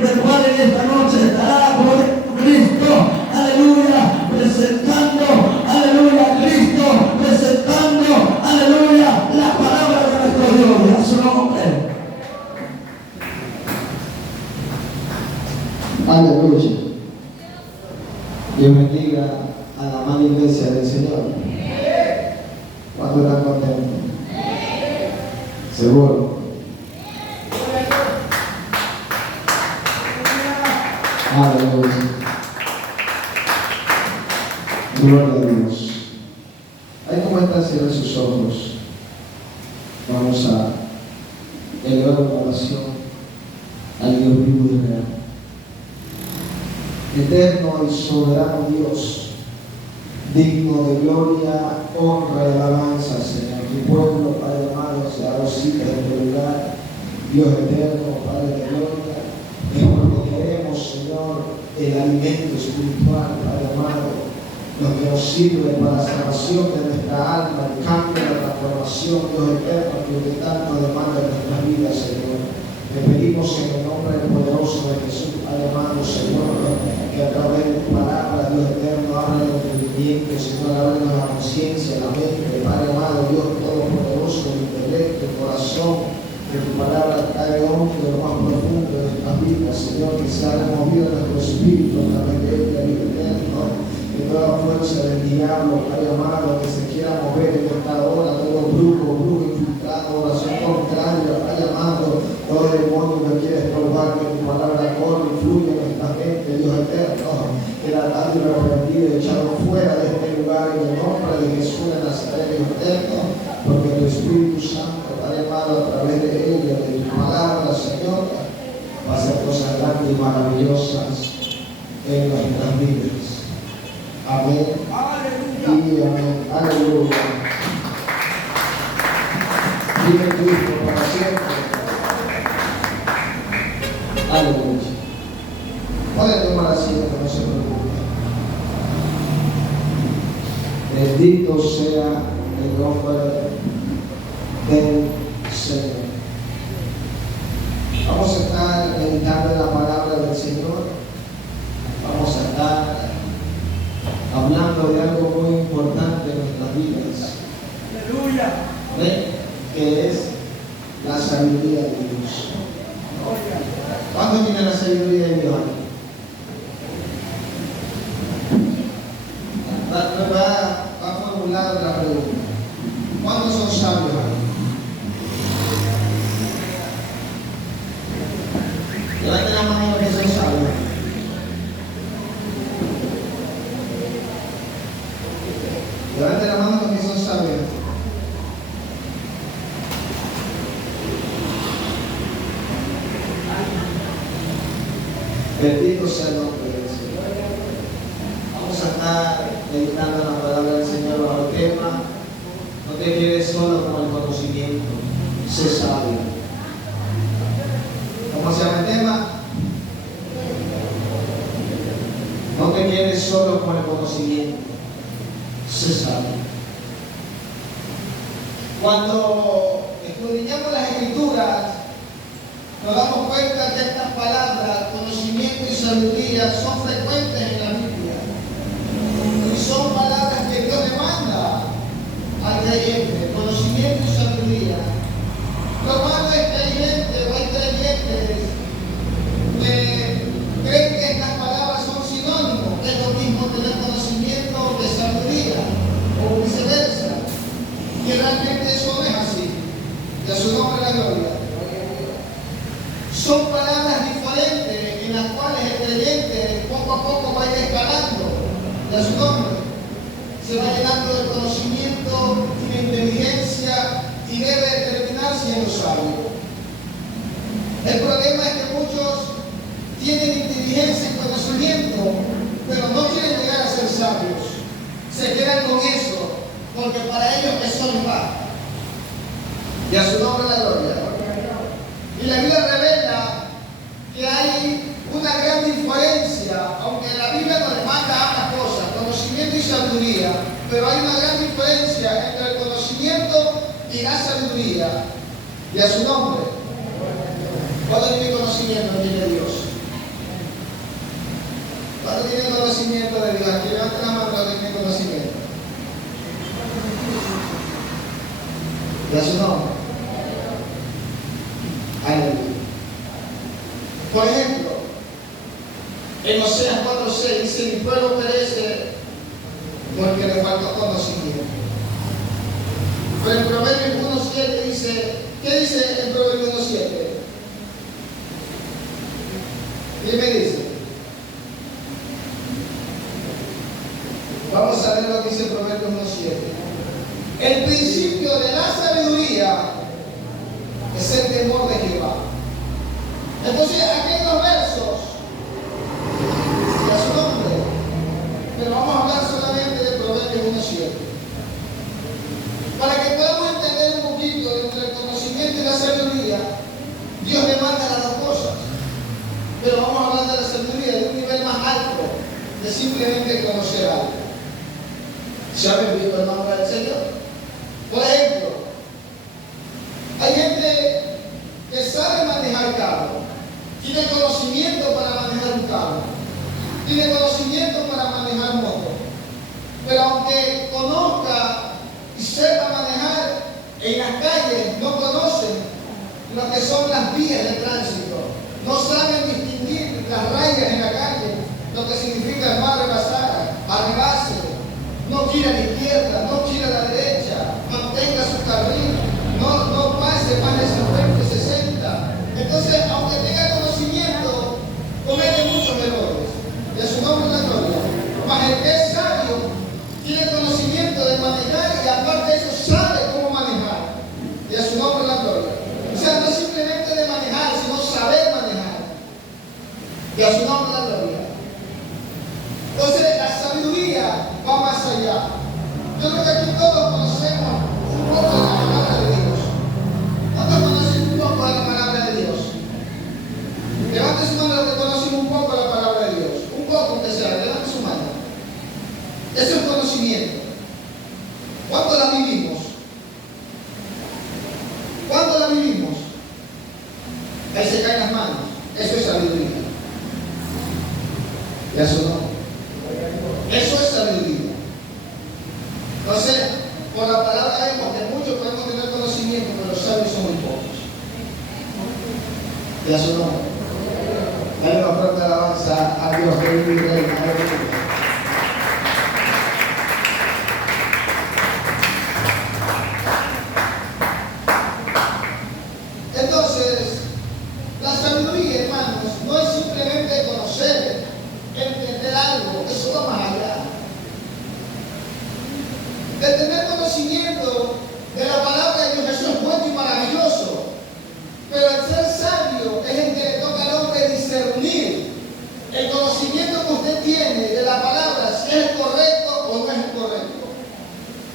del cual en esta noche estará por Cristo, aleluya, presentando, aleluya, a Cristo, presentando, aleluya, la palabra de nuestro Dios, a su nombre. Aleluya. Dios bendiga a la amada iglesia del Señor. ¿Cuánto están contentos? Seguro. Aleluya. Gloria a Dios. Ahí como están, cierren sus ojos. Vamos a elevar una oración al Dios vivo y real. Eterno y soberano Dios, digno de gloria, honra y alabanza, Señor. Tu pueblo, Padre amado, se regocija en tu lugar. Dios eterno, Padre de gloria, es porque queremos, Señor, el alimento espiritual, Padre amado, lo que nos sirve para la salvación de nuestra alma, el cambio, la transformación, Dios eterno, que tanto demanda en nuestras vidas, Señor. Te pedimos en el nombre poderoso de Jesús, Padre amado, Señor, que a través de tu palabra, Dios eterno, abra el entendimiento, Señor, abre la conciencia, la mente, Padre amado, Dios todopoderoso, el intelecto, el corazón, que tu palabra caiga hondo de lo más profundo de nuestras vidas, Señor, que sea removido nuestro espíritu a través de ella, Dios eterno, que toda fuerza del diablo, Padre amado, que se quiera mover en esta hora, todo brujo infiltrado, oración contraria, Padre amado, todo demonio que quiere estorbar que tu palabra corre y fluye en nuestra mente, Dios eterno, que la tarde reprendida y echado fuera de este lugar en el nombre de Jesús de Nazaret, Dios eterno, porque tu Espíritu Santo, Padre amado, a través de ella, de tu palabra, Señor, va a hacer cosas grandes y maravillosas en nuestras vidas. Amén. Y amén. Aleluya. Vive Cristo para siempre. Aleluya. Pueden tomar asiento, no se preocupen. Bendito sea el nombre del Señor. Vamos a estar meditando en la palabra del Señor. Vamos a estar hablando de algo muy importante en nuestras vidas. Aleluya. ¿Ven? Que es la sabiduría de Dios. ¿Cuándo viene la sabiduría de Dios? Va a formular la pregunta. ¿Cuántos son sabios? Levanten la mano que son sabios. Levanten la mano que son sabios. Bendito sea el nombre del Señor. Vamos a estar meditando en la palabra del Señor bajo el tema: no te quedes solo con el conocimiento, sé sabio. ¿Cómo se llama el tema? No te quedes solo con el conocimiento, sé sabio. Cuando escudriñamos las Escrituras, nos damos cuenta que estas palabras, conocimiento y sabiduría, son frecuentes en la Biblia. Y son palabras que Dios demanda al creyente, conocimiento y sabiduría. Lo malo es que hay gente o hay creyentes que creen que estas palabras son sinónimos, que es lo mismo tener conocimiento que sabiduría, o viceversa. Y realmente eso no es así. Y a su nombre la gloria. Son palabras diferentes en las cuales el creyente poco a poco va a ir escalando de su nombre. Se va llenando de conocimiento y de inteligencia y debe terminar siendo sabio. El problema es que muchos tienen inteligencia y conocimiento, pero no quieren llegar a ser sabios. Se quedan con eso, porque para ellos eso les va. Y a su nombre la gloria. Y la Biblia revela que hay una gran diferencia, aunque la Biblia nos demanda ambas cosas, conocimiento y sabiduría, pero hay una gran diferencia entre el conocimiento y la sabiduría. Y a su nombre. ¿Cuál es mi conocimiento? Tiene Dios. conocimiento de Dios? Aquí levanta la mano los que tienen conocimiento. ¿Y a su nombre? Aleluya. Por ejemplo, en Oseas 4:6 dice: mi pueblo perece porque le faltó conocimiento. Pero en Proverbios 1:7 dice, ¿qué dice en Proverbios 1:7? ¿Qué me dice? Vamos a ver lo que dice Proverbios 1:7. El principio de la sabiduría es el temor de Jehová. Entonces, aquí hay dos versos, y a su nombre, pero vamos a hablar solamente de Proverbios 1:7. Para que podamos entender un poquito entre el conocimiento y la sabiduría, Dios demanda las dos cosas. Pero vamos a hablar de la sabiduría de un nivel más alto, de simplemente conocer algo. ¿Se ha bendito el nombre del Señor? Por ejemplo, hay gente que sabe manejar carro, tiene conocimiento para manejar un carro, tiene conocimiento para manejar moto, pero aunque conozca y sepa manejar, en las calles no conocen lo que son las vías de tránsito, no saben distinguir las rayas en la calle, lo que significa el mal rebasar, arrebase, no gira a la izquierda, no gira a la derecha, mantenga su carril, no pase más de 50 y 60. Entonces, aunque tenga conocimiento, comete muchos errores. Y a su nombre la gloria. Mas el que es sabio tiene conocimiento de manejar y aparte de eso sabe cómo manejar. Y a su nombre la gloria. O sea, no simplemente de manejar, sino saber manejar. Y a su nombre la gloria. Entonces, la sabiduría va más allá. Yo creo que aquí todos conocemos un poco de la palabra de Dios. ¿Cuántos conocen un poco de la palabra de Dios? Levante su mano los que conocen un poco de la palabra de Dios. Un poco, aunque sea, levante su mano. Eso es conocimiento. ¿Cuánto la vivimos? ¿Cuánto la vivimos? Ahí se caen las manos. Eso es sabiduría. Y a su nombre. Eso es sabiduría. Entonces, por la palabra vemos que muchos podemos tener conocimiento, pero los sabios son muy pocos. Y a su nombre. Dale una fuerte alabanza a Dios, Rey y Reina. Entonces, la sabiduría, hermanos, no es simplemente conocer, entender algo, eso va más allá. De tener conocimiento de la palabra de Dios, eso es bueno y maravilloso. Pero el ser sabio es el que le toca al hombre discernir el conocimiento que usted tiene de la palabra, si es correcto o no es correcto.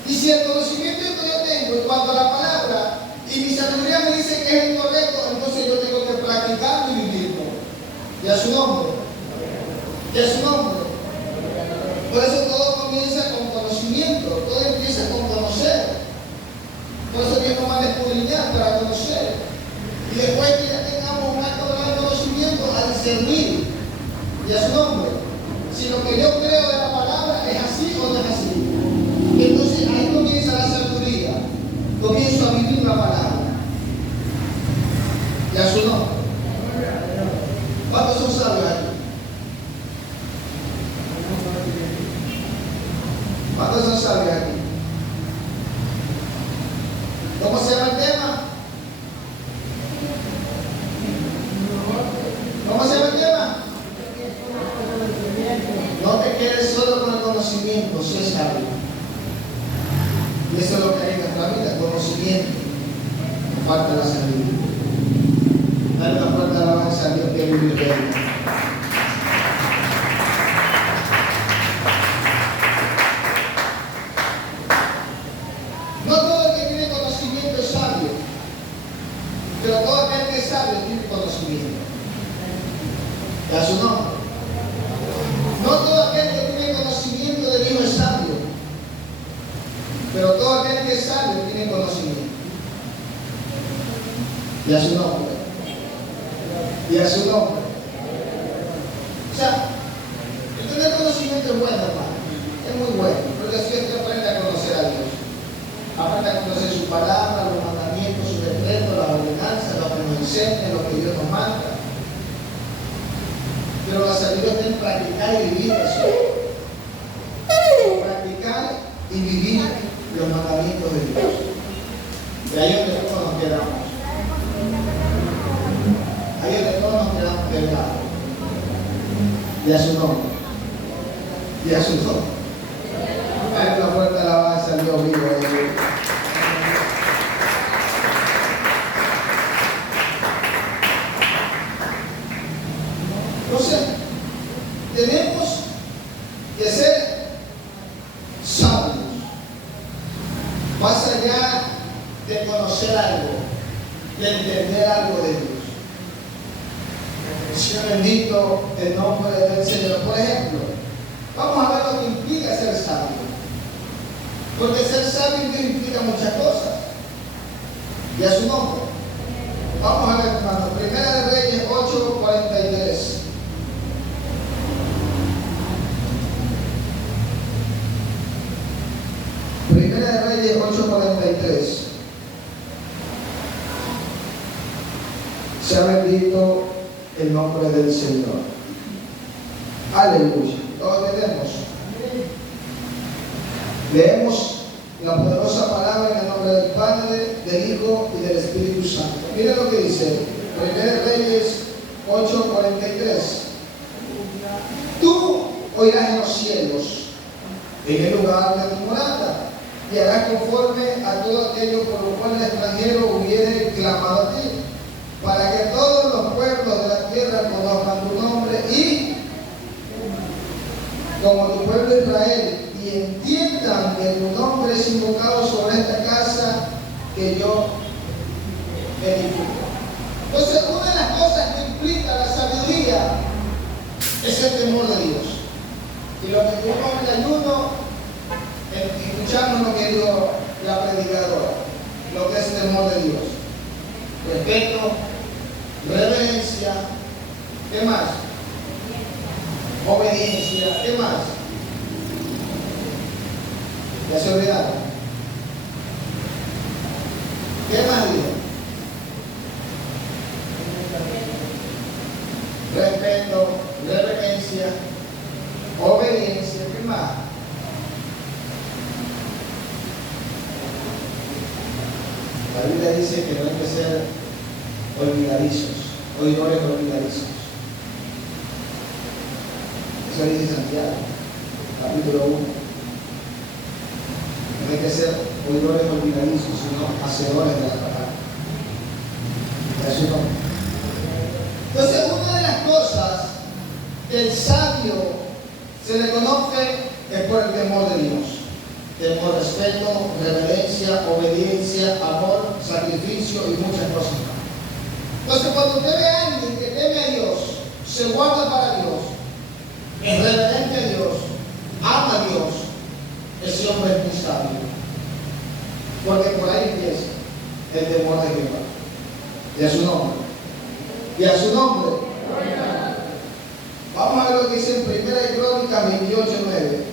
Y si el conocimiento que yo tengo en cuanto a la palabra y mi sabiduría me dice que es incorrecto, entonces yo tengo que practicarlo y vivirlo. Y a su nombre. Y a su nombre. Por eso todo comienza con conocimiento, todo empieza con conocer. Por eso Dios nos manda a escudriñar para conocer. Y después que ya tengamos un alto grado de conocimiento, a discernir. Y a su nombre. Si lo que yo creo de la palabra es así o no es así. Entonces ahí comienza la sabiduría. Comienzo a vivir la palabra. Y a su nombre. ¿Cuántos son sabios aquí? ¿Cuántos son sabios aquí? ¿Cómo se llama el tema? ¿Cómo se llama el tema? No te quedes solo con el conocimiento, sé sabio. Y eso es lo que hay en nuestra vida, conocimiento. Falta la sabiduría. Dale una fuerte alabanza a Dios que vive y reina. No todo el que tiene conocimiento es sabio, pero todo aquel que es sabio tiene conocimiento. Y a su nombre. No todo aquel que tiene conocimiento de Dios es sabio, pero todo aquel que es sabio tiene conocimiento. Y a su nombre. Y a su nombre. O sea, el tener conocimiento es Pero la sabiduría está en practicar y vivir eso. Practicar y vivir los mandamientos de Dios. De ahí donde todos nos quedamos. Ahí donde todos nos quedamos pegados. Y a su nombre. Y a su nombre. Hay una fuerte alabanza al Dios vivo. Entonces, tenemos que ser sabios. Más allá de conocer algo, de entender algo de Dios. Señor bendito, el nombre del Señor. Por ejemplo, vamos a ver lo que implica ser sabio. Porque ser sabio implica muchas cosas. Y a su nombre. Vamos a ver, hermano. Primera de Reyes 8:43. Primera de Reyes 8:43. Sea bendito el nombre del Señor. Aleluya. Todos tenemos. Leemos la poderosa palabra en el nombre del Padre, del Hijo y del Espíritu Santo. Mira lo que dice. Primera de Reyes 8:43. Tú oirás en los cielos, en el lugar de tu morada, y harás conforme a todo aquello por lo cual el extranjero hubiere clamado a ti, para que todos los pueblos de la tierra conozcan tu nombre y, como tu pueblo Israel, y entiendan que tu nombre es invocado sobre esta casa que yo edifico. Entonces, una de las cosas que implica la sabiduría es el temor de Dios. Y lo que tuvimos en el ayuno, escuchamos lo que dijo la predicadora, lo que es el temor de Dios. Respeto, reverencia, ¿qué más? Obediencia, ¿qué más? Ya se olvidaron. ¿Qué más dijo? Respeto, reverencia, obediencia, ¿qué más? La Biblia dice que no hay que ser olvidadizos, oidores olvidadizos. Eso dice Santiago, capítulo 1. No hay que ser oidores olvidadizos, sino hacedores de la palabra. Eso no. Entonces, una de las cosas que el sabio se le conoce es por el temor de Dios. Temor, respeto, reverencia, obediencia, amor, sacrificio y muchas cosas más. Entonces, cuando usted ve a alguien que teme a Dios, se guarda para Dios, es reverente a Dios, ama a Dios, ese hombre es muy sabio. Porque por ahí empieza el temor de Jehová. Y a su nombre. Y a su nombre. Vamos a ver lo que dice en Primera de Crónicas 28:9.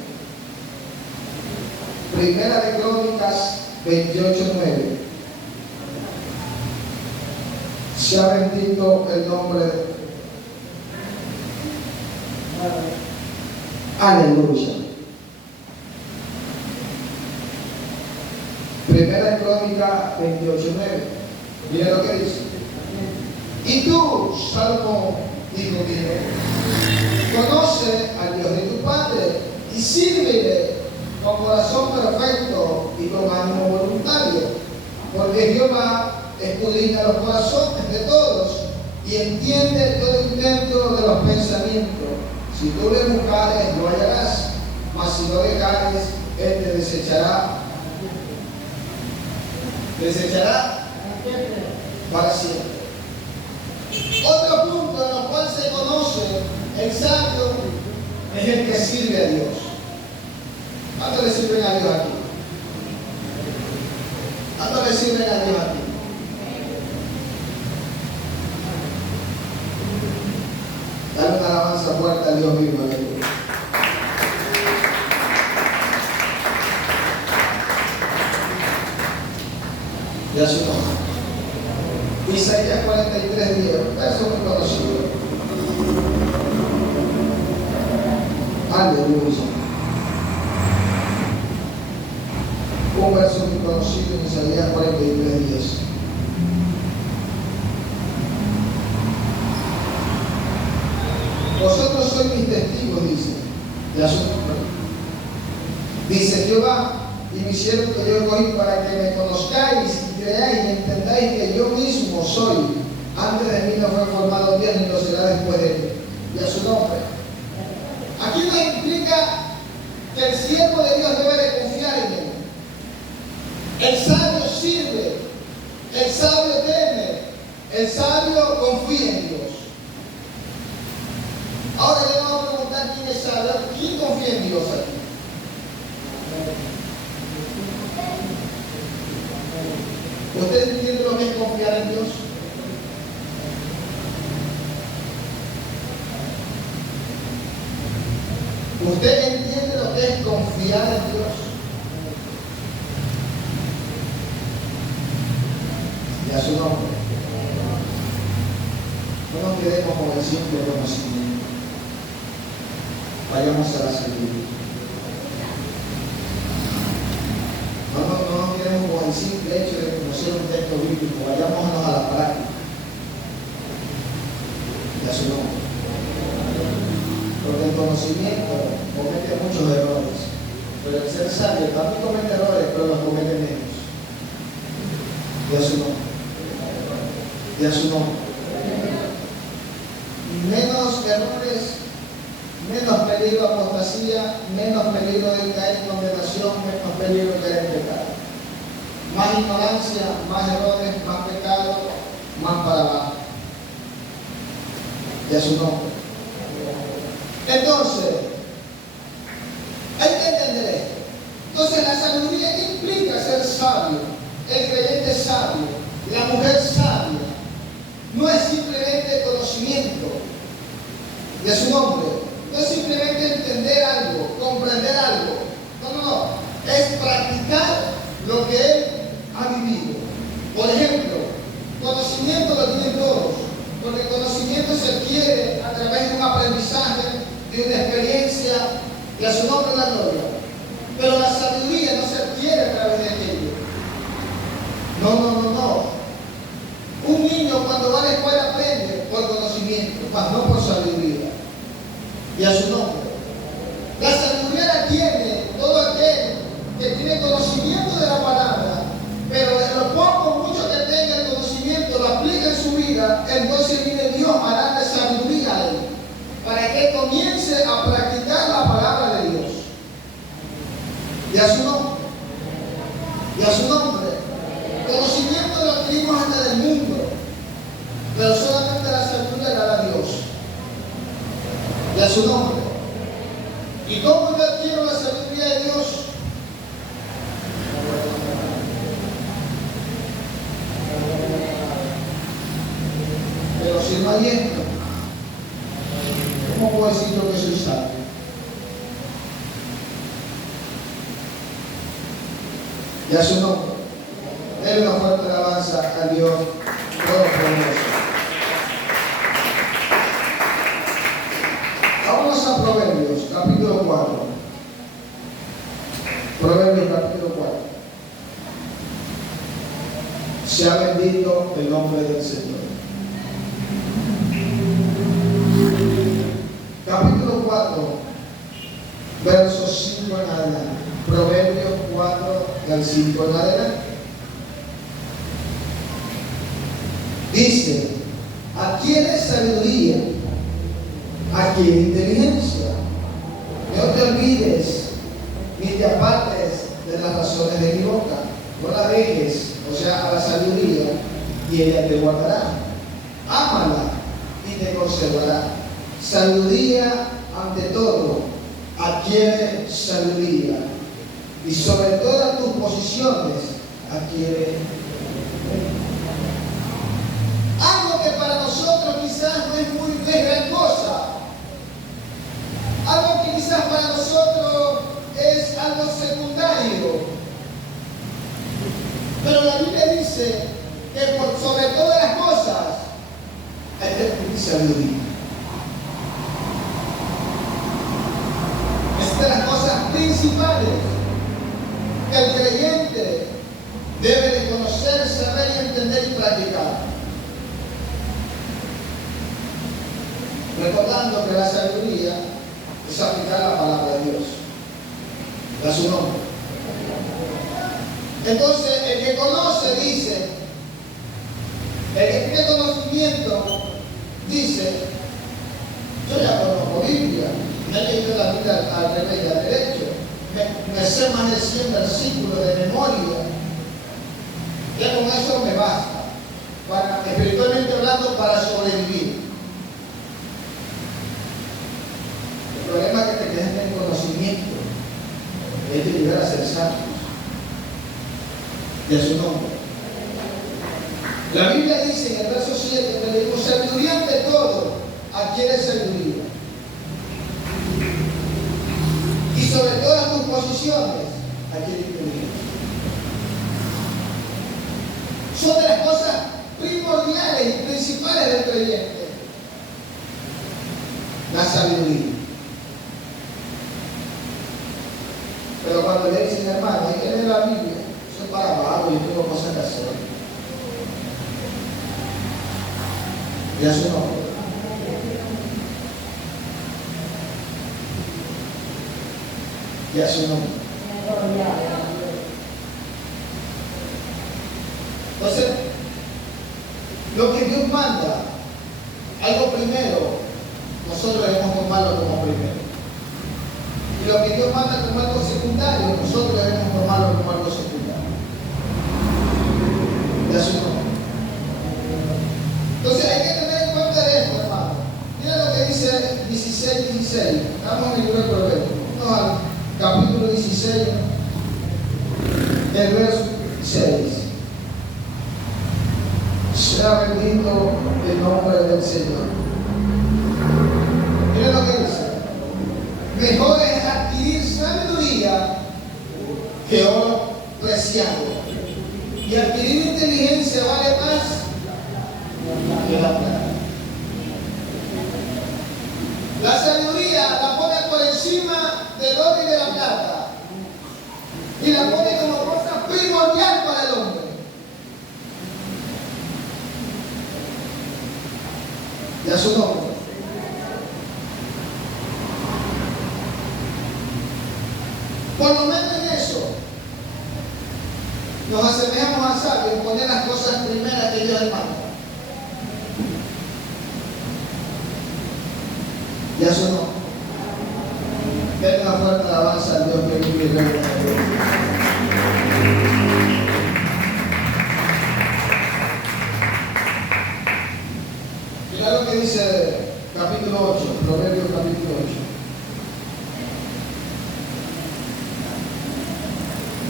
Primera de Crónicas 28:9. Sea bendito el nombre de Aleluya. Primera de Crónicas 28:9. Mira lo que dice. Y tú, Salomón, hijo mío, conoce al Dios de tu Padre y sírvele con corazón perfecto y con ánimo voluntario, porque Jehová escudriña los corazones de todos y entiende todo el intento de los pensamientos. Si tú le buscares, lo hallarás, mas si no dejares, él te desechará para siempre. Otro punto en el cual se conoce el sabio es el que sirve a Dios. ¿Cuánto le sirven a Dios aquí? ¿Cuánto le sirven a Dios aquí? Dale una alabanza fuerte a Dios mismo. Y a su nombre. Isaías 43:10, verso muy conocido. Aleluya. Un verso muy conocido en Isaías 43:10. Vosotros sois mis testigos, dice, de a su nombre. Dice Jehová, y me hicieron que yo voy para que me conozcáis y creáis y entendáis que yo mismo soy. Antes de mí no fue formado Dios ni lo será después de mí. Y a su nombre. Aquí nos implica que el siervo de Dios debe de confiar en él. El sabio sirve, el sabio teme, el sabio confía en Dios. Ahora le vamos a preguntar quién es sabio, quién confía en Dios aquí. ¿Usted entiende lo que es confiar en Dios? ¿Usted entiende lo que es confiar en Dios? Y a su nombre. No nos quedemos con el simple conocimiento. Vayamos a la sabiduría. No nos quedemos con el simple hecho de conocer un texto bíblico. Vayámonos a la práctica. Y a su nombre. Porque el conocimiento comete muchos errores, pero el ser sabio también comete errores, pero los comete menos. Y a su nombre. Y a su nombre. Menos errores, menos peligro de apostasía, menos peligro de caer en condenación, menos peligro de caer en pecado. Más ignorancia, más errores, más pecado, más para abajo. Y a su nombre. Entonces, hay que entender esto. Entonces, la sabiduría, ¿qué implica ser sabio? El creyente sabio, la mujer sabia, no es simplemente conocimiento de su nombre, no es simplemente entender algo, comprender algo. No, es practicar lo que él ha vivido. Por ejemplo, conocimiento lo tienen todos, porque el conocimiento se adquiere a través de un aprendizaje, de una experiencia, y a su nombre la gloria. Pero la sabiduría no se adquiere a través de aquello. No. Un niño cuando va a la escuela aprende por conocimiento, mas no por sabiduría. Y a su nombre. La sabiduría la tiene todo aquel que tiene conocimiento de la palabra, pero de lo poco mucho que tenga el conocimiento lo aplica en su vida, entonces viene Dios a darle sabiduría a él, para que él comience a practicar la palabra de Dios. Y a su nombre. Y a su nombre. Conocimiento lo adquirimos hasta del mundo, pero solamente la sabiduría la da Dios. Y a su nombre. ¿Y cómo yo adquiero la sabiduría de Dios? Pero si no hay esto, ¿cómo puedo decir yo que soy sabio? Y a su nombre. Denle una fuerte alabanza a Dios Todopoderoso. Vamos a Proverbios, capítulo 4. Proverbios, capítulo 4. Sea bendito el nombre del Señor. Capítulo 4, versos 5 en adelante. Proverbios 4, del 5 en adelante. Dice: adquiere sabiduría, adquiere inteligencia. No te olvides ni te apartes de las razones de mi boca. No la dejes, o sea, a la sabiduría, y ella te guardará. Ámala y te conservará. Sabiduría ante todo, adquiere sabiduría. Y sobre todas tus posiciones, adquiere algo que para nosotros quizás no es muy gran cosa. Algo que quizás para nosotros es algo secundario. Pero la Biblia dice que por sobre todas las cosas hay que adquirir sabiduría. recordando que la sabiduría es aplicar la palabra de Dios. Da su nombre. Entonces, el que conoce dice, el que tiene conocimiento dice, yo ya conozco Biblia, me he leído la Biblia al revés y al derecho, me sé más de 100 versículos de memoria, ya con eso me basta, espiritualmente hablando, para sobrevivir. El problema es que te quedes en conocimiento, es de llegar a ser santos, de su nombre. La Biblia dice en el verso 7, que le digo, sabiduría ante todo, adquiere sabiduría. Y sobre todas tus posiciones, adquiere inteligencia. Son de las cosas primordiales y principales del creyente. La sabiduría. Pero cuando le dicen, hermano, hay que leer la Biblia, eso es para abajo, yo tengo cosas que hacer. Y a su nombre. Y a su nombre. Entonces, lo que Dios manda, algo primero, nosotros debemos tomarlo como primero. Y lo que Dios manda como algo secundario, nosotros debemos tomarlo como algo secundario. Y a su nombre. Entonces hay que tener en cuenta de esto, hermano. Mira lo que dice 16. Estamos en el libro de Proverbios. Vamos al capítulo 16, el verso 6. Sea bendito el nombre del Señor. Mira lo que dice. Mejor es adquirir sabiduría que oro preciado. Y adquirir inteligencia vale más que la plata. La sabiduría la pone por encima del oro y de la plata. Y la pone como cosa primordial para el hombre. Y a su nombre. Por lo menos en eso nos asemejamos a sabios en poner las cosas primeras que Dios demanda. Y a su nombre. Den una fuerte alabanza al Dios que vive y reina de Dios. Mira lo que dice capítulo 8, Proverbios capítulo 8.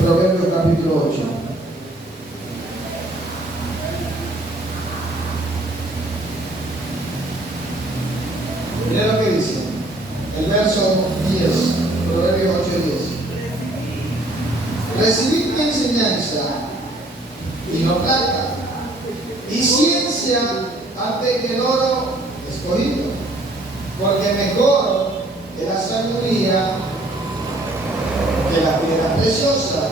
Proverbios capítulo 8. Mira lo que dice, el verso 10, Proverbios 8:10. Recibid mi enseñanza y no plata, y ciencia antes que el oro escogido, porque mejor es la sabiduría que las piedras preciosas,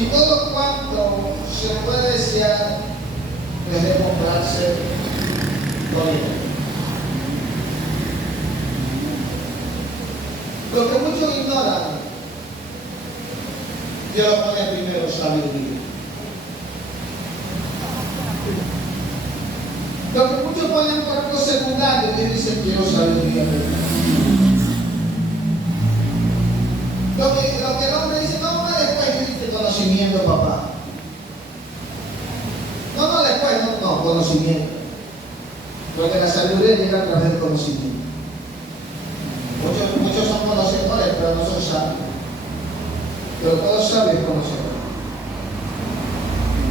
y todo cuanto se puede desear es de comprarse con dinero. Lo que muchos ignoran, Dios lo pone primero, sabiduría. Lo que muchos ponen por algo secundario, Dios dice, quiero sabiduría. Lo que el hombre dice, no, después dice conocimiento, papá. No, después, no, conocimiento. Porque la sabiduría llega a través del conocimiento. Muchos son conocedores, pero no son sabios. Pero todos sabios conocedores.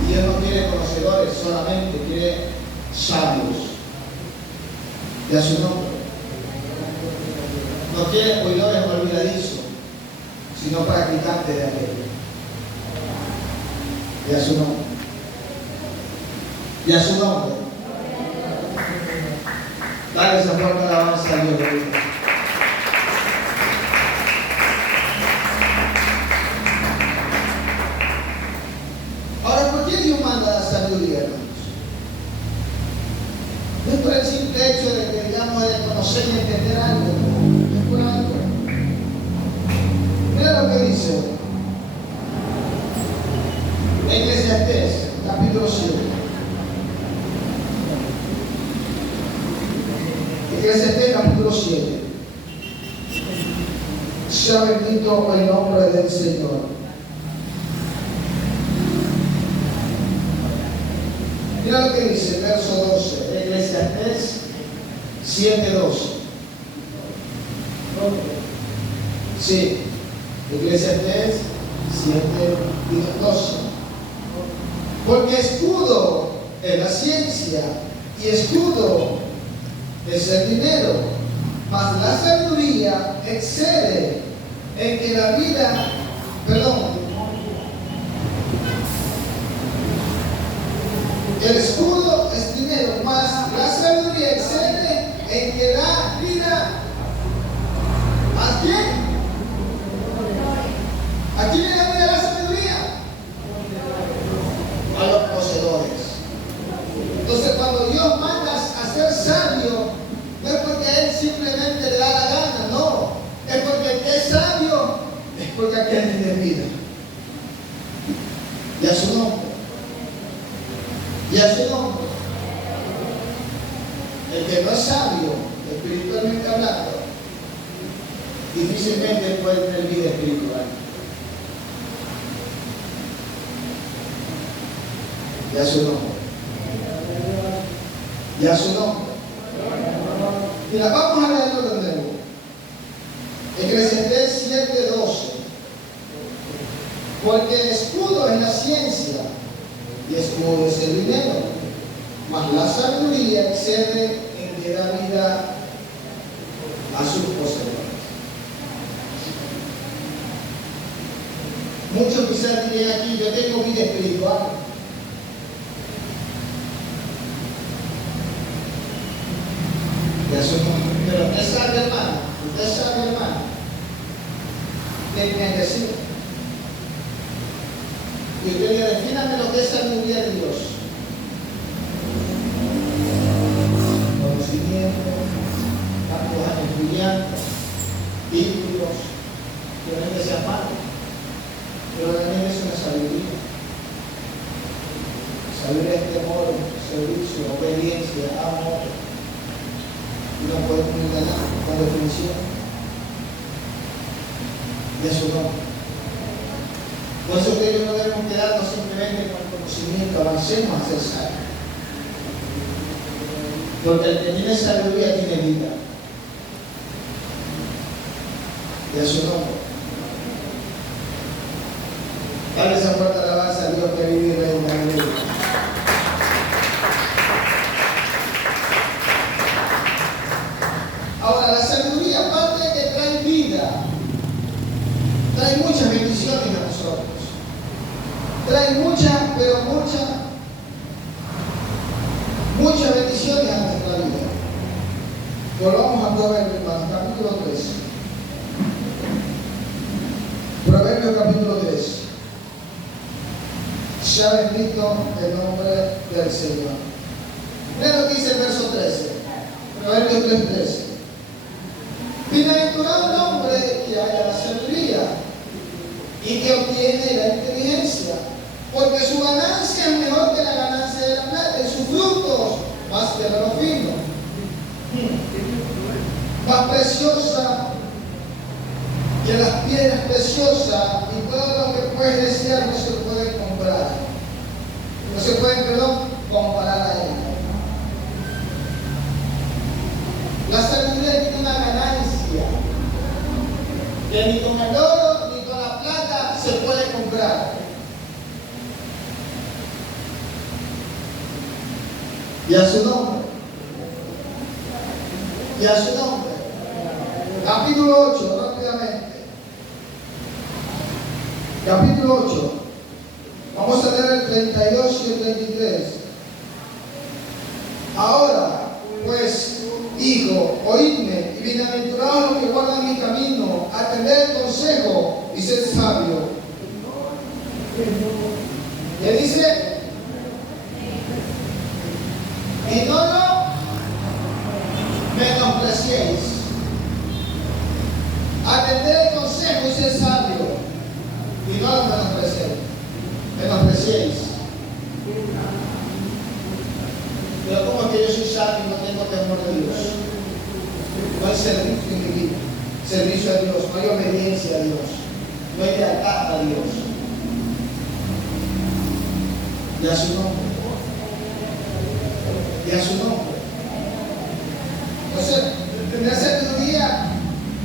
Y Dios no quiere conocedores solamente, quiere sabios. Y a su nombre. No quiere oidores olvidadizos, sino practicantes de aquello. Y a su nombre. Y a su nombre. Dale esa fuerte alabanza a Dios de Dios. Ahora, ¿por qué Dios manda la sabiduría, hermanos? Es por el simple hecho de que, digamos, de conocer y entender algo. Es por algo. Mira lo que dice Eclesiastés, capítulo 7. Eclesiastés, capítulo 7. Sea bendito el nombre del Señor. Mira lo que dice, verso 12, Eclesiastés 7:12. Sí, Eclesiastés 7:12. Porque escudo es la ciencia y escudo es el dinero, mas la sabiduría excede en que la vida, el escudo es dinero, mas la sabiduría excede en que da vida. ¿A quién? ¿A quién le da vida la sabiduría? A los poseedores. Entonces, cuando Dios manda a ser sabio, no es porque a Él simplemente le da la gana, no. Es porque el que es sabio es porque aquel tiene vida. Y a su nombre. Y a su nombre. El que no es sabio, espiritualmente hablando, difícilmente puede tener vida espiritual. Y a su nombre. Y a su nombre. Mira, vamos a leerlo de nuevo. Eclesiastés 7:12. Porque el escudo es la ciencia y escudo es el dinero, mas la sabiduría excede en que da vida a sus poseedores. Muchos quizás dirían aquí, yo tengo vida espiritual. Pero usted sabe, hermano, ¿qué quiere decir? Y usted le defíname lo que es sabiduría de Dios. Conocimiento, tantos años estudiando, títulos, que no es que sea malo, pero también es una sabiduría. Sabiduría es temor, servicio, obediencia, amor. Y no podemos engañar con definición. Y a su nombre. Por eso que ellos no debemos quedarnos simplemente con el conocimiento, avancemos a ser sabios. Porque el que tiene sabiduría tiene vida. Y a su nombre. Dale esa fuerte alabanza a Dios que vive y reina en él. Ahora, la sabiduría, aparte de que trae vida, trae muchas bendiciones a nosotros. Trae muchas, pero muchas bendiciones a nuestra vida. Volvamos a Proverbios, hermanos, capítulo 3. Proverbios capítulo 3. Sea bendito el nombre del Señor. Miren lo que dice el verso 13. Proverbios 3:13. Bienaventurado el hombre que haya la sabiduría y que obtiene la inteligencia, porque su ganancia es mejor que la ganancia de la plata y sus frutos más que el oro fino. Más preciosa que las piedras preciosas, y todo lo que puedes desear no se puede comprar. No se puede, comparar a ella. La sabiduría tiene una ganancia que ni con el oro ni con la plata se puede comprar. Y a su nombre. Y a su nombre. Capítulo 8, rápidamente. Capítulo 8. Vamos a leer el 32 y el 33. Ahora, pues, hijo, oídme, y bienaventurados los que guardan mi camino, atender el consejo y ser sabio. ¿Qué dice? Y no lo Atender el consejo y ser sabio. Y no lo menospreciéis. Pero como que yo soy sabio y no tengo temor de Dios. No hay servicio en mi vida. Servicio a Dios. No hay obediencia a Dios. No hay lealtad a Dios. Y a su nombre. Y a su nombre. Entonces, tener sabiduría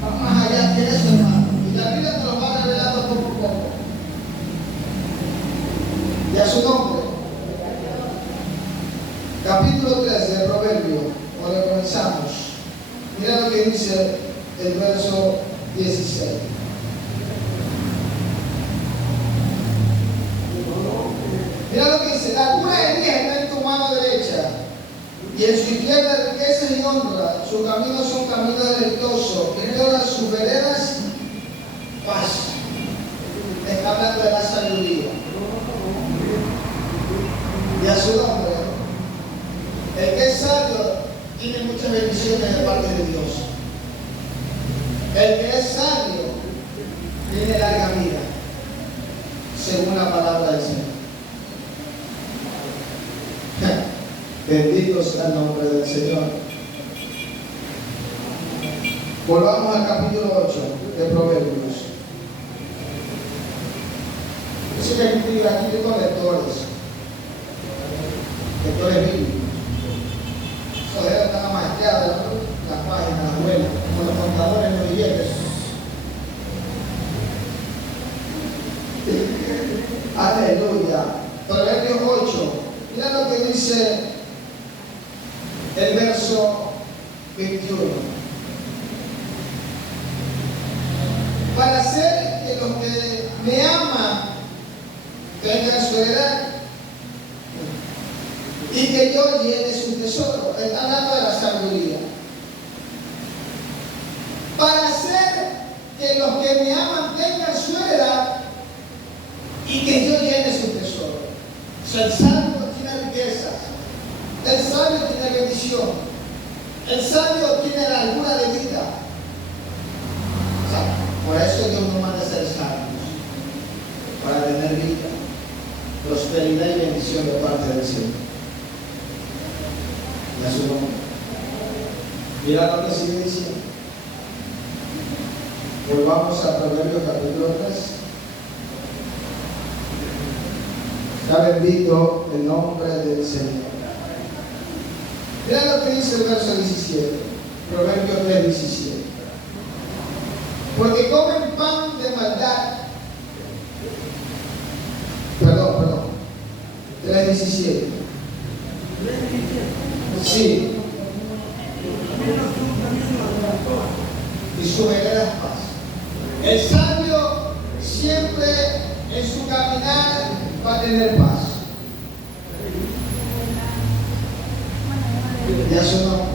va más allá que eso, hermano. Y la Biblia nos lo va revelando poco a poco. Y a su nombre. Capítulo 13 de Proverbios, cuando comenzamos. Mira lo que dice el verso 16. Mira lo que dice: la cura de Dios está en tu mano derecha, y en su izquierda riquezas y honra. Sus caminos son caminos deleitosos, y todas sus veredas paz. Está hablando de la sabiduría. Y a su nombre. El que es sabio tiene muchas bendiciones de parte de Dios. El que es sabio tiene larga vida, según la palabra del Señor. Bendito sea el nombre del Señor. Volvamos al capítulo 8 de Proverbios. Eso que aquí tengo lectores bíblicos. Eso era tan amaestrado, las páginas, las buenas, como los contadores en los billetes. Aleluya. Proverbios 8. Mira lo que dice el verso 21. Para hacer que los que me aman tengan su heredad y que yo llene su tesoro. Está hablando de la sabiduría. Para hacer que los que me aman tengan su heredad y que yo llene su tesoro. O sea, el sabio tiene riquezas. El sabio tiene bendición. El sabio tiene la largura de vida. O sea, por eso Dios nos manda a ser sabios. Para tener vida, prosperidad y bendición de parte del Señor. Y a su nombre. Mira lo que sigue diciendo. Volvamos a Proverbios capítulo 3. Está bendito el nombre del Señor. Mira lo que dice el verso 17. Proverbios 3, 17. Porque comen pan de maldad. Perdón. 3, 17. Sí. Y su veredas paz. El sabio siempre en su caminar va a tener paz. Y a su nombre.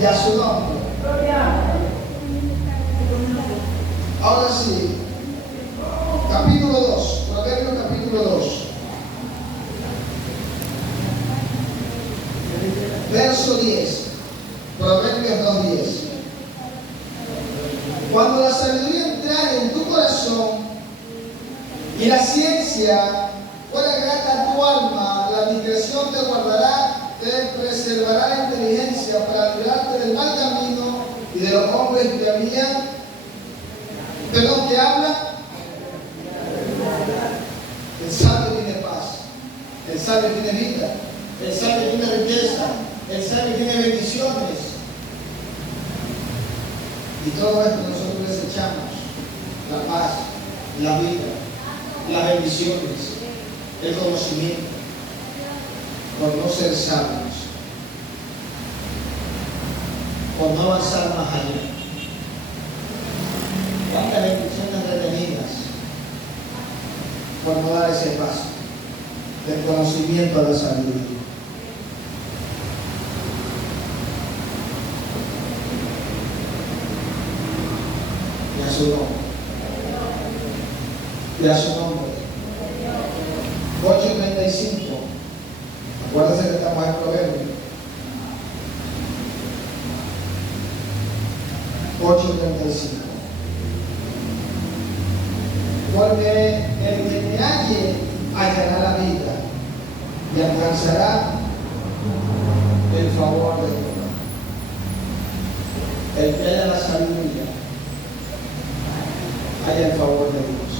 Y a su nombre. Ahora sí. Capítulo 2. Proverbios capítulo 2. Verso 10. Proverbios 2:10. Cuando la sabiduría entrare en tu corazón y la ciencia fuera grata a tu alma, la discreción te guardará, te preservará la inteligencia para librarte del mal camino y de los hombres que hablan. El sabio tiene paz, el sabio tiene vida, el sabio tiene riqueza, el sabio tiene bendiciones. Y todo esto nosotros desechamos: la paz, la vida, las bendiciones, el conocimiento, por no ser sabios, por no avanzar más allá. ¿Cuántas bendiciones retenidas por no dar ese paso del conocimiento a la sabiduría? Y a su nombre. Y a su nombre. 8:35. Acuérdense que estamos en Proverbios. 8:35. Porque el que me halle hallará la vida y alcanzará el favor de Jehová. El que haya la sabiduría haya el favor de Dios.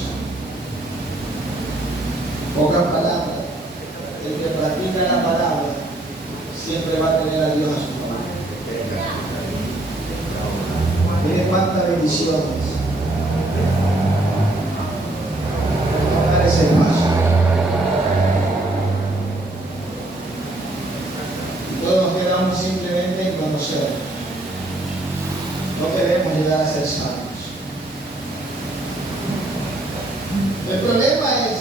Pocas palabras, el que practica la palabra siempre va a tener a Dios a su favor. Mire cuántas bendiciones tomar ese paso. Y todos nos quedamos simplemente en conocer. No queremos llegar a ser sabios. El problema es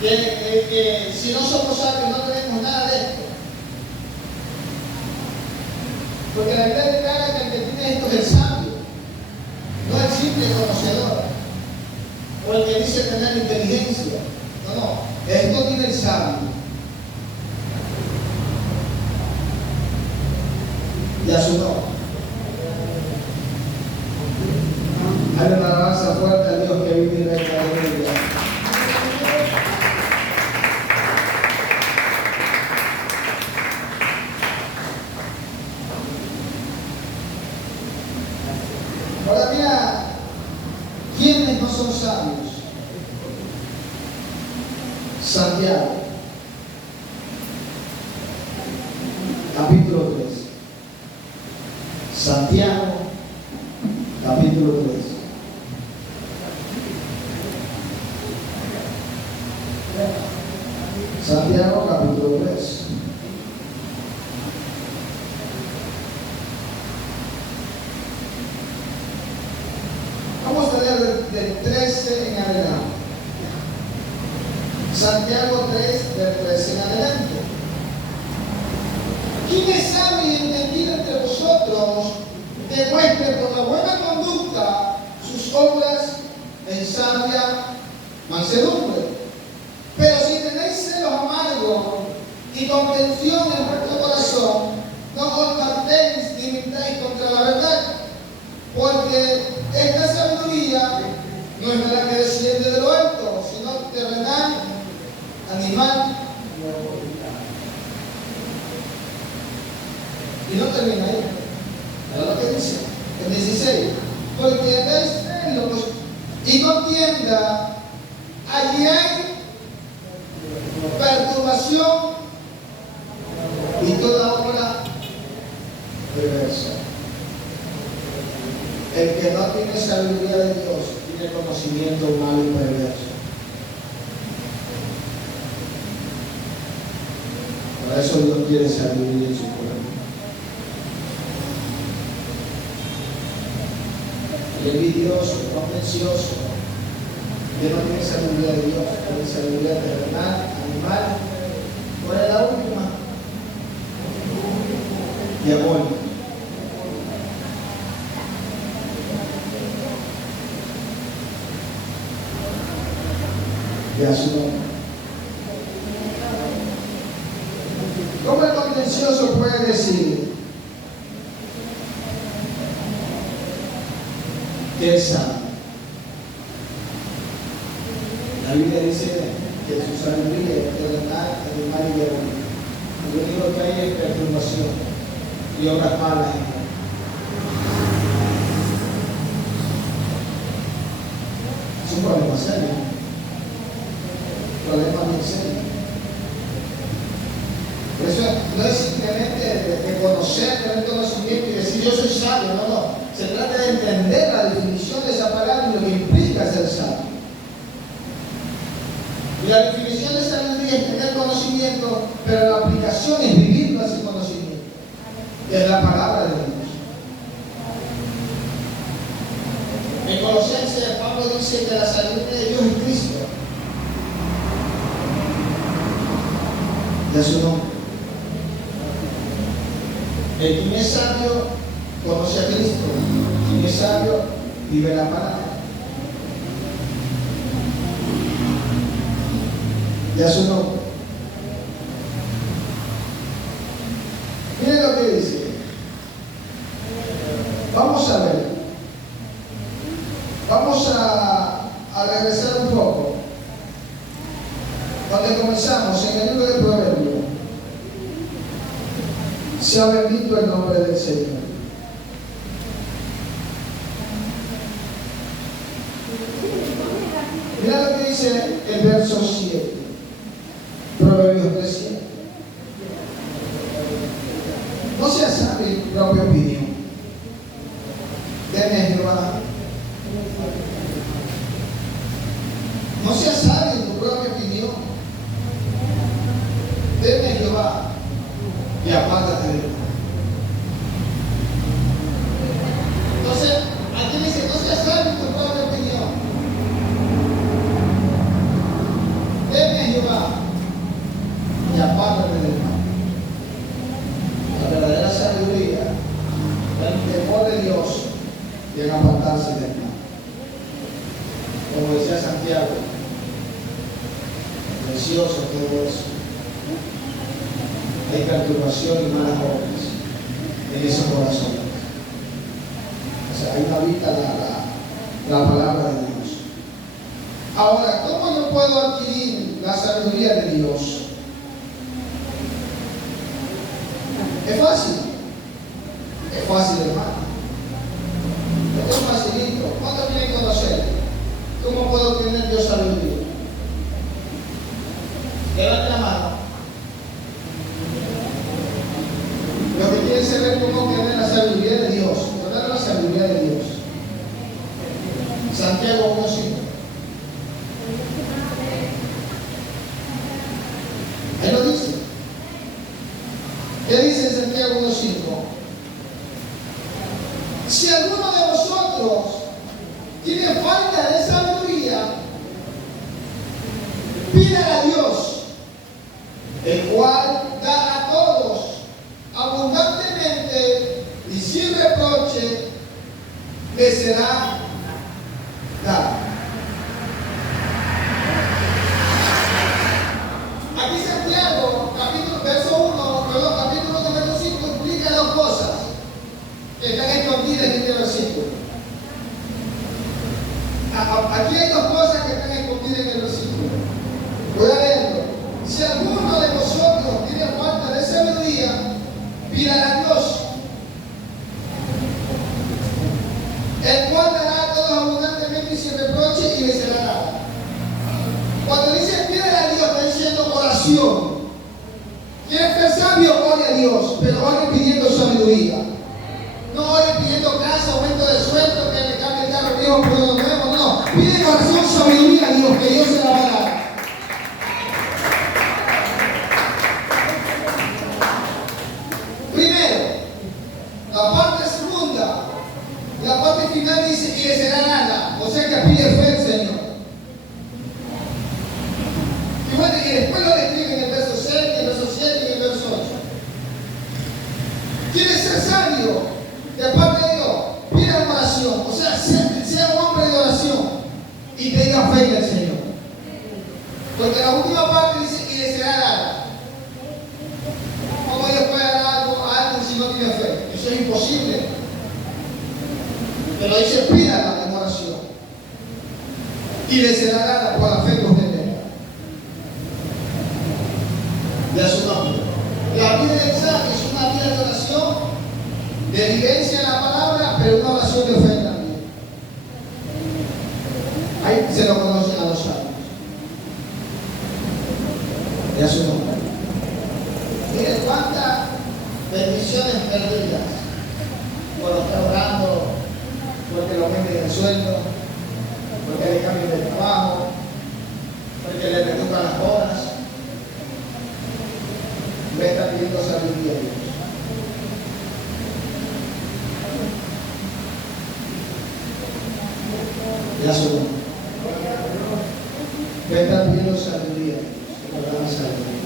que si no somos sabios no tenemos nada de esto. Porque la Biblia declara que el que tiene esto es el sabio, no el simple conocedor, o el que dice tener inteligencia. No, esto tiene el sabio. Y a su nombre. Hay una alabanza fuerte a Dios que vive y reina de gloria. Ahora mira, ¿quiénes no son sabios? Santiago, capítulo 3. Santiago, capítulo 3. Santiago, capítulo 3. Vamos a leer del 13 en adelante. Santiago 3, del 13 en adelante. ¿Quién es sabio y entendido entre vosotros? Demuestre por la buena conducta sus obras en sabia mansedumbre. Pero si tenéis celos amargos y contención en vuestro corazón, no compartéis ni mintáis contra la verdad, porque esta sabiduría no es de la que desciende de lo alto, sino terrenal, animal. Y no termina ahí. Mira lo que dice, el 16. Porque dais celos y contienda, allí hay perturbación y toda obra perversa. El que no tiene sabiduría de Dios tiene conocimiento humano y perverso. Para eso Dios quiere sabiduría en su pueblo. El envidioso, el contencioso, que no tiene sabiduría de Dios, tiene sabiduría terrenal, animal. ¿Cuál es la última? Diabólica. De a su nombre. ¿Cómo el contencioso puede decir que es sabio? La Biblia dice que su sabiduría es terrenal, animal y diabólica. Lo único que hay es perturbación y obras malas en él. Es un problema serio. Problema bien serio. Por eso no es simplemente de conocer, tener conocimiento y decir yo soy sabio, no. Se trata de entender la definición de esa palabra y lo que implica ser sabio. Y la definición de sabiduría es tener conocimiento, pero la aplicación es vivir ese conocimiento. Y es la palabra de Dios. En Colosenses, Pablo dice que la sabiduría de Dios es Cristo. De su nombre. El quien es sabio conoce a Cristo. Quien es sabio vive la palabra. De su nombre. Miren lo que dice. Vamos a ver. Vamos a regresar un poco. Donde comenzamos, en el libro de Proverbios. Sea bendito el nombre del Señor. Mira lo que dice el verso 7. Proverbios 3:7. No seas sabio en tu propia opinión. Teme a Jehová. No seas sabio en tu propia opinión. Teme a Jehová y apártate de él. Entonces, aquí dice, no seas sabio en tu propia opinión. Teme a Jehová y apártate del mal. La verdadera sabiduría, el temor de Dios, llega a apartarse del mal. Como decía Santiago, precioso todo eso. Hay perturbación y malas obras en esos corazones. O sea, ahí no habita la palabra de Dios. Ahora, ¿cómo yo puedo adquirir la sabiduría de Dios? Es fácil. Es fácil, hermano. Es facilito. ¿Cuántos quieren conocer? ¿Cómo puedo tener yo sabiduría? Levante la mano. Los que quieren saber cómo tener la sabiduría de Dios, tener la sabiduría de Dios. Santiago 1:5. Ahí lo dice. ¿Qué dice en Santiago 1:5? Si alguno de vosotros tiene falta de sabiduría, pídala a Dios, el cual da a todos abundantemente y sin reproche, le será dado. Aquí Santiago, capítulo 1, verso 5, explica dos cosas que están escondidas en este versículo. Aquí hay dos cosas que están escondidas en el versículo. Voy a leerlo. Si alguno de vosotros tiene falta de sabiduría, pídala a Dios, el cual dará a todos abundantemente y sin reproche y le será dado. Cuando dice pídala a Dios, está diciendo oración. ¿Quieres ser sabio? Ore a Dios, pero ore pidiendo sabiduría. No ore pidiendo casa, aumento de sueldo, que le cambie el carro viejo por uno nuevo. No, pide oración, sabiduría a Dios, que Dios se la va a dar. Primero, la parte segunda, la parte final dice y le será nada. O sea que pide fe al Señor. Y bueno, y después lo describe en el verso 6, en el verso 7 y en el verso 8. ¿Quieres ser sabio? De parte de Dios, pida oración. O sea, sea un hombre de oración y tenga fe en el Señor. Porque la última parte dice y le será dado. ¿Cómo Dios puede dar algo a alguien si no tiene fe? Eso es imposible. Pero dice pídala en oración y le será dada por la fe que usted tenga. Y a su nombre. La vida del sabio es una vida de oración, de vivencia en la palabra, pero una oración de fe también. Ahí se lo conocen a los sabios. Y a su nombre. Miren cuántas bendiciones perdidas por estar orando, porque lo meten el sueldo, porque le cambian de trabajo, porque le reducan las horas. Me está pidiendo sabiduría a Dios. Ya su nombre. Me está pidiendo sabiduría a Dios. Sabiduría.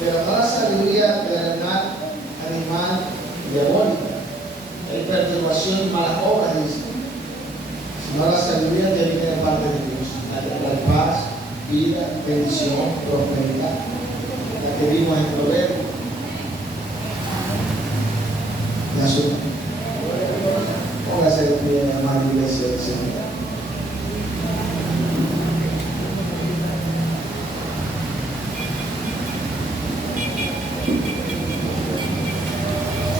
Pero no la sabiduría animal diabólica. Hay perturbación y malas obras, dice. Sino la sabiduría que viene de parte de Dios. La que trae paz, vida, bendición, prosperidad. La que vimos en Proverbios. Ya su mano. Póngase de pie, amada iglesia del Señor.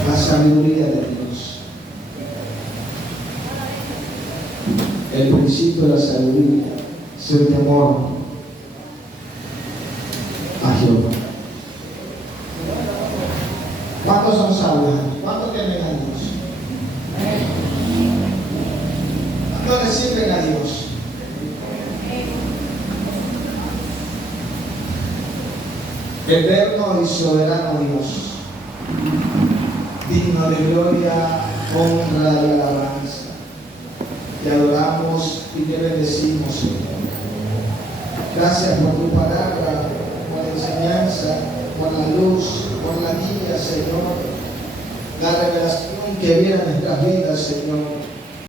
La sabiduría de Dios. El principio de la sabiduría es el temor a Jehová. ¿Cuántos son sabios? ¿Cuántos temen a Dios? ¿Cuántos le sirven a Dios? Eterno y soberano Dios, digno de gloria, honra y alabanza. Te adoramos y te bendecimos, Señor. Gracias por tu palabra, por la enseñanza, por la luz, por la guía, Señor. La revelación que viene a nuestras vidas, Señor.